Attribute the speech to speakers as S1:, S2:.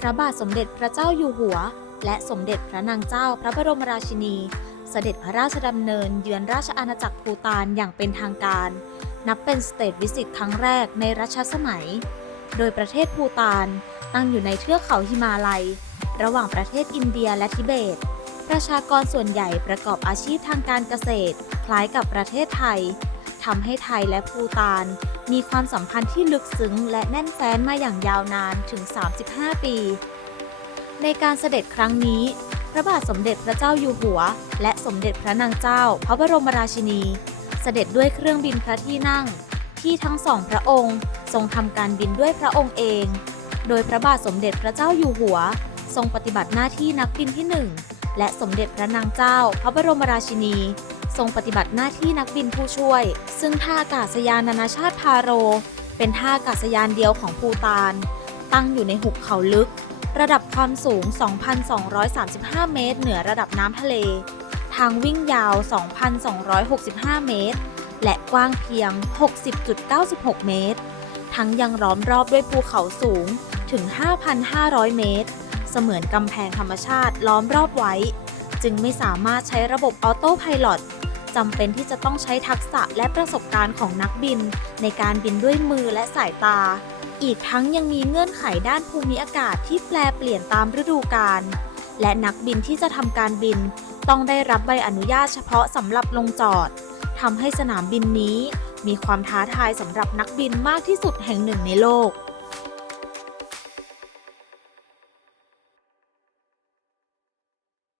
S1: พระบาทสมเด็จพระเจ้าอยู่หัว และสมเด็จพระนางเจ้าพระบรมราชินี เสด็จพระราชดำเนินเยือนราชอาณาจักรภูฏานอย่างเป็นทางการ นับเป็นสเตทวิสิตครั้งแรกในรัชสมัย โดยประเทศภูฏานตั้งอยู่ในเทือกเขาหิมาลัย ระหว่างประเทศอินเดียและทิเบต ประชากรส่วนใหญ่ประกอบอาชีพทางการเกษตร คล้ายกับประเทศไทย ทำให้ไทยและภูฏาน มีความสัมพันธ์ที่ลึกซึ้งและแน่นแฟ้นมาอย่างยาวนานถึง 35 ปี ในการเสด็จครั้งนี้ พระบาทสมเด็จพระเจ้าอยู่หัว และสมเด็จพระนางเจ้า พระบรมราชินี เสด็จด้วยเครื่องบินพระที่นั่ง ที่ทั้งสองพระองค์ ทรงทำการบินด้วยพระองค์เอง โดยพระบาทสมเด็จพระเจ้าอยู่หัว ทรงปฏิบัติหน้าที่นักบินที่หนึ่งและสมเด็จพระนางเจ้า พระบรมราชินี ทรงปฏิบัติหน้าที่นักบินผู้ช่วย ซึ่งท่าอากาศยานนานาชาติพาโร เป็นท่าอากาศยานเดียวของภูตาน ตั้งอยู่ในหุบเขาลึก ระดับความสูง 2,235 เมตร เหนือระดับน้ำทะเล ทางวิ่งยาว 2,265 เมตร และกว้างเพียง 60.96 เมตร ทั้งยังล้อมรอบด้วยภูเขาสูงถึง 5,500 เมตร เสมือนกำแพงธรรมชาติล้อมรอบไว้ จึงไม่สามารถใช้ระบบออโต้ไพลอต จำเป็นที่จะต้องใช้ทักษะและประสบการณ์ของนักบิน ในการบินด้วยมือและสายตา อีกทั้งยังมีเงื่อนไขด้านภูมิอากาศที่แปลเปลี่ยนตามฤดูกาลและนักบินที่จะทำการบิน ต้องได้รับใบอนุญาตเฉพาะสำหรับลงจอดทำให้สนามบินนี้ มีความท้าทายสำหรับนักบินมากที่สุดแห่งหนึ่งในโลก